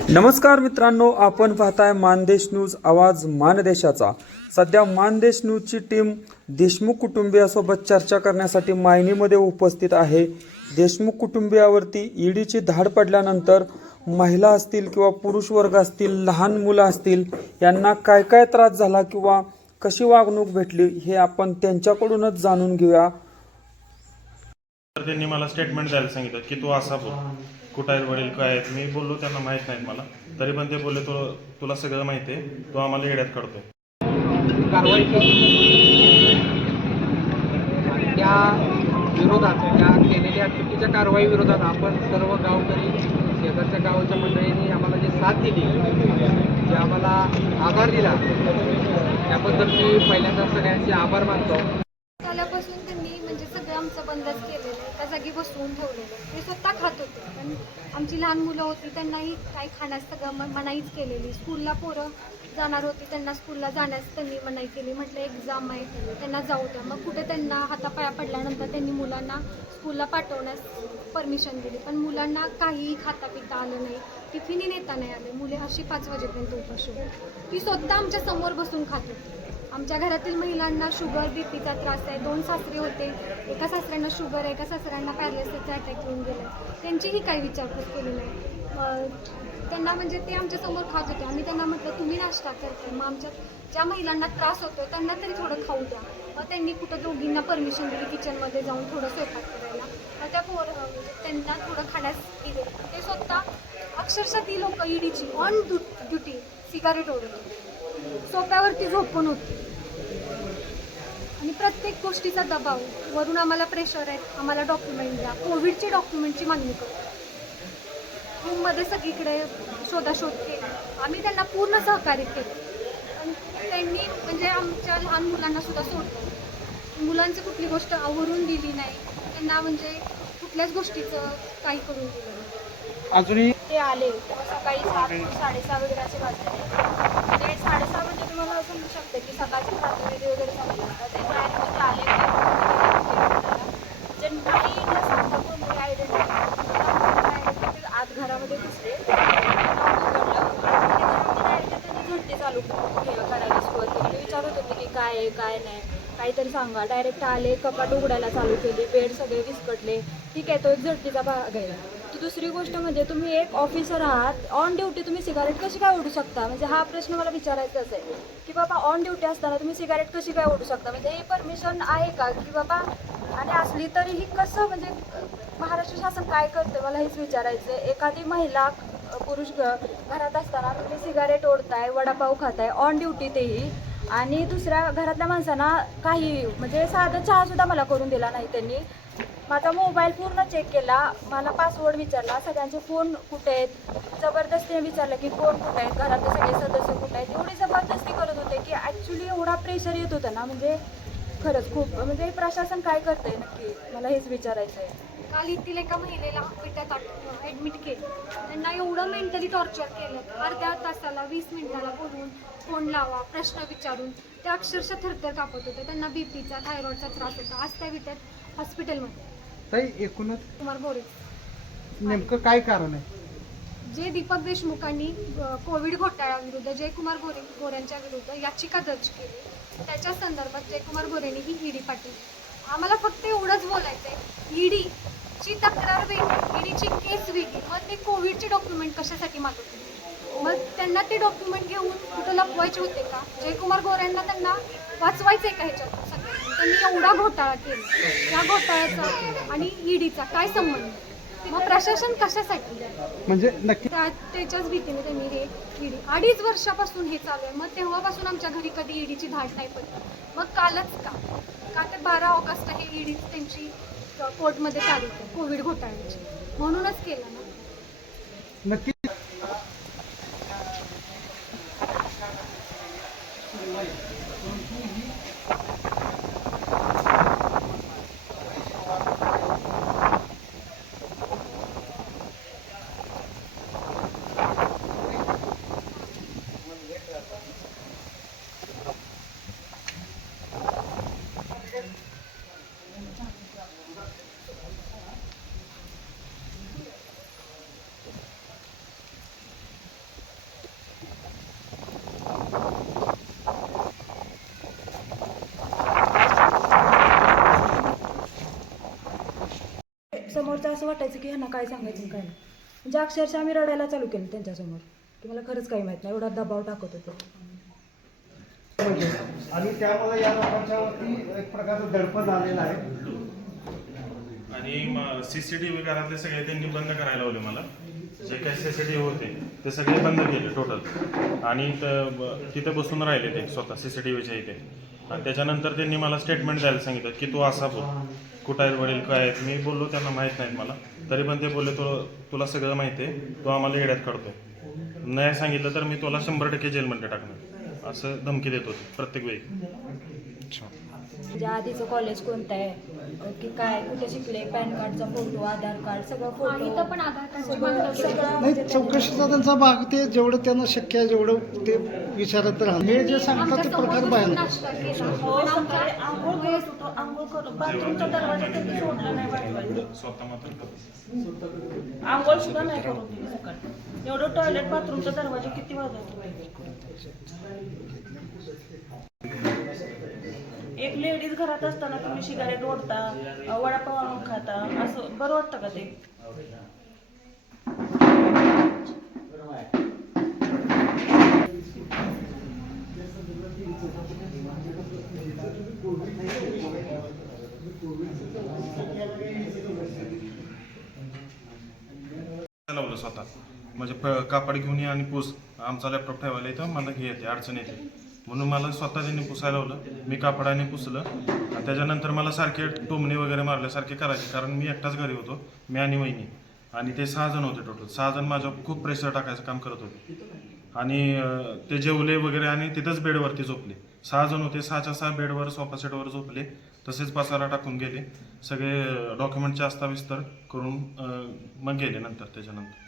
नमस्कार मित्रांनो आपण पाहताय मानदेश न्यूज आवाज मानदेशाचा. सध्या मानदेश न्यूजची टीम देशमुख कुटुंबियासोबत चर्चा करण्यासाठी मायनीमध्ये उपस्थित आहे. देशमुख कुटुंबियावरती ईडीची धाड पडल्यानंतर महिला असतील किंवा पुरुष वर्ग असतील लहान मुलं असतील यांना काय काय त्रास झाला किंवा कशी वागणूक भेटली हे आपण त्यांच्याकडूनच जाणून घेऊया. तर त्यांनी मला स्टेटमेंट द्यायला सांगितलं की तू असा बोल. कुठं आहेत वडील काय आहेत? मी बोललो त्यांना माहीत नाहीत मला. तरी पण ते बोलले तू तुला सगळं माहिती आहे. तू आम्हाला येड्यात केली. त्या विरोधात त्या केलेल्या चुकीच्या कारवाई विरोधात आपण सर्व गावकरी शेजारच्या गावाच्या मंडळींनी आम्हाला जे साथ दिली जे आम्हाला आधार दिला त्याबद्दल मी पहिल्यांदा सगळ्यांचे आभार मानतो. झाल्यापासून त्यांनी आमचं बंदच केलेलं आहे. त्या जागी बसवून ठेवलेलं ते स्वतः खात होते. पण आमची लहान मुलं होती त्यांनाही काही खाण्यास सगळं मनाईच केलेली. स्कूलला पोरं जाणार होती त्यांना स्कूलला जाण्यास त्यांनी मनाई केली. म्हटलं एक्झाम आहे त्यांना जाऊ द्या. मग कुठे त्यांना हातापाया पडल्यानंतर त्यांनी मुलांना स्कूलला पाठवण्यास परमिशन दिली. पण मुलांना काहीही खाता पिता आलं नाही. टिफिनही नेता नाही आले. मुले अशी पाच वाजेपर्यंत उपाशी होती. ती स्वतः आमच्यासमोर बसून खात होती. आमच्या घरातील महिलांना शुगर बीपीचा त्रास आहे. दोन सासरे होते. एका सासऱ्यांना शुगर आहे एका सासऱ्यांना पॅरालिसिसचा अटॅक येऊन गेला त्यांचीही काही विचारपूस केली नाही. त्यांना म्हणजे ते आमच्यासमोर खात होते. आम्ही त्यांना म्हटलं तुम्ही नाश्ता करताय. मग आमच्या ज्या महिलांना त्रास होतो त्यांना तरी थोडं खाऊ द्या. मग त्यांनी कुठं दोघींना परमिशन दिली किचनमध्ये जाऊन थोडं स्वयंपाक करायला. मग त्या पोर म्हणजे त्यांना थोडं खाण्यास दिले. ते स्वतः अक्षरशः ती लोक ईडीची ऑन ड्युटी सिगारेट ओढत सोप्यावरती झोपून होती. आणि प्रत्येक गोष्टीचा दबाव. वरून आम्हाला प्रेशर आहे. आम्हाला डॉक्युमेंट द्या. कोविडची डॉक्युमेंटची मागणी करतो रूममध्ये सगळीकडे शोधाशोध केली. आम्ही त्यांना पूर्ण सहकार्य केलं. त्यांनी म्हणजे आमच्या लहान मुलांना सुद्धा सोडलं. मुलांची कुठली गोष्ट आवरून दिली नाही. त्यांना म्हणजे कुठल्याच गोष्टीचं काही करून दिलं नाही. अजूनही? ते आले. सकाळी सात साडेसहा वगैरे असे वाजले. म्हणजे साडेसहा म्हणजे तुम्हाला समजू शकते की सकाळचे प्रार्थनेचे वगैरे चालू असतात ते डायरेक्ट आले जे काही न सांगता कोणतरी आयडेंटिटी आत घरामध्ये घुसले त्यांनी झटते चालू के- करायला सुरुवात केली मी विचारत होते की काय आहे काय नाही. काहीतरी सांगा. डायरेक्ट आले कपाट उघडायला चालू केली बेड सगळे विस्कटले. ठीक आहे तो एक झटतीचा भाग आहे. ती दुसरी गोष्ट म्हणजे तुम्ही एक ऑफिसर आहात. ऑन ड्युटी तुम्ही सिगारेट कशी काय ओढू शकता? म्हणजे हा प्रश्न मला विचारायचाच आहे. की बाबा ऑन ड्युटी असताना तुम्ही सिगारेट कशी काय ओढू शकता? म्हणजे ही परमिशन आहे का? की बाबा आणि असली तरी ही कसं म्हणजे महाराष्ट्र शासन काय करते मला हेच विचारायचं आहे एखादी महिला पुरुष घरात असताना तुम्ही सिगारेट ओढताय वडापाव खाताय ऑन ड्युटी तेही. आणि दुसऱ्या घरातल्या माणसांना काही म्हणजे साधं चहा सुद्धा मला करून दिला नाही त्यांनी. माझा मोबाईल पूर्ण चेक केला. मला पासवर्ड विचारला. सगळ्यांचे फोन कुठे आहेत? जबरदस्तीने विचारलं की कोण कुठे आहेत? घरातले सगळे सदस्य कुठे आहेत? एवढी जबरदस्ती करत होते की ॲक्च्युली एवढा प्रेशर येत होता ना. म्हणजे खरंच खूप. म्हणजे हे प्रशासन काय करतंय नक्की? मला हेच विचारायचं आहे काल येथील एका महिलेला पिठात ॲडमिट केलं. त्यांना एवढं मेंटली टॉर्चर केलं. अर्ध्या तासाला वीस मिनिटाला बोलवून फोन लावा प्रश्न विचारून. त्या अक्षरशः थरथर कापत होते. त्यांना बीपीचा थायरॉइडचा त्रास होता. आज त्या विट्यात हॉस्पिटलमध्ये ताई एकूणच कुमार गोरे. नेमकं काय कारण आहे? जे दीपक देशमुखांनी अ, कोविड घोटाळ्याविरुद्ध जयकुमार गोरे गोऱ्यांच्या विरुद्ध याचिका दर्ज केली. त्याच्या संदर्भात जयकुमार गोरेने ही ईडी पाठवली. आम्हाला फक्त एवढंच बोलायचं आहे ईडी ची तक्रार वेगळी ईडीची केस वेगळी. मग ते कोविडचे डॉक्युमेंट कशासाठी मागवते मग त्यांना ते डॉक्युमेंट घेऊन कुठं लपवायचे होते का? जयकुमार गोऱ्यांना त्यांना वाचवायचंय का ह्याच्यात? सगळं त्यांनी एवढा घोटाळा केला. या घोटाळ्याचा आणि ईडीचा काय संबंध? मग प्रशासन कशासाठी? म्हणजे नक्की त्या- त्याच्याच भीतीने त्यांनी हे ईडी अडीच वर्षापासून हे चालू आहे. मग तेव्हापासून आमच्या घरी कधी ईडीची धाड नाही पडली. मग कालच का? का ते बारा ऑगस्ट हे ईडी त्यांची कोर्टमध्ये चालू होते. कोविड घोटाळ्याची. म्हणूनच केलं ना. नक्की समोरचं असं वाटायचं की ह्यांना काय सांगायचं आणि काय नाही. म्हणजे अक्षरशः आम्ही रडायला चालू केलं त्यांच्यासमोर. की मला खरंच काही माहीत नाही एवढा दबाव टाकत होते. आणि त्यामुळे या लोकांच्या वरती एक प्रकारचं दडपण आलेलं आहे. आणि सीसीटीव्ही घरातले सगळे त्यांनी बंद करायला लावले मला. जे काही सीसीटीव्ही होते ते सगळे बंद केले टोटल आणि त- ब- तिथे बसून राहिले ते स्वतः सीसीटीव्हीच्या इथे. आणि त्याच्यानंतर त्यांनी मला स्टेटमेंट द्यायला सांगितलं की तू असा बोल. कुठं आहेत वडील काय आहेत? मी बोललो त्यांना माहीत नाहीत मला. तरी पण ते बोलले तो तुला सगळं माहिती आहे. तू आम्हाला येड्यात काढतो नाही सांगितलं तर मी तुला शंभर टक्के जेलमध्ये टाकणार. असं धमकी देत होते प्रत्येक वेळी. अच्छा आधीचं कॉलेज कोणतं आहे? की काय कुठे शिकले पॅन कार्डचा फोटो आधार कार्ड सगळं इथं फोटो पण आधार नाही चौकशीचा त्यांचा भाग ते जेवढं त्यांना शक्य आहे जेवढं ते विचारत राहणार हे जे सांगतात ते प्रकार बाहेर हो आंघोळ करत होतो आंघोळ करून बाथरूमचा दरवाजा त्यांनी सोडला नाही वाटवायला स्वतः मात्र आंघोळ सुद्धा नाही करून दिली सकाळी. एवढं टॉयलेट बाथरूमचा दरवाजा किती वाजवतो एक लेडीज घरात असताना तुम्ही सिगारेट ओढता वडापाव खाता असं बरं वाटतं का ते? लावलं स्वतः. म्हणजे कापड घेऊन ये आणि पूस. आमचा लॅपटॉप ठेवायला इथं मला हे येते अडचण येते. म्हणून मला स्वतः त्यांनी पुसायला लावलं. मी कापडाने पुसलं. आणि त्याच्यानंतर मला सारखे टोमणे वगैरे मारल्यासारखे करायचे कारण मी एकटाच घरी होतो मी आणि वहिनी. आणि ते सहा जण होते टोटल सहा जण माझ्या खूप प्रेशर टाकायचं काम करत होते. आणि ते जेवले वगैरे आणि तिथंच बेडवरती झोपले. सहा जण होते सहाच्या सहा बेडवर सोफा सेटवर झोपले. तसेच पसारा टाकून गेले. सगळे डॉक्युमेंटचे अस्ताविस्तर करून मग गेले नंतर त्याच्यानंतर.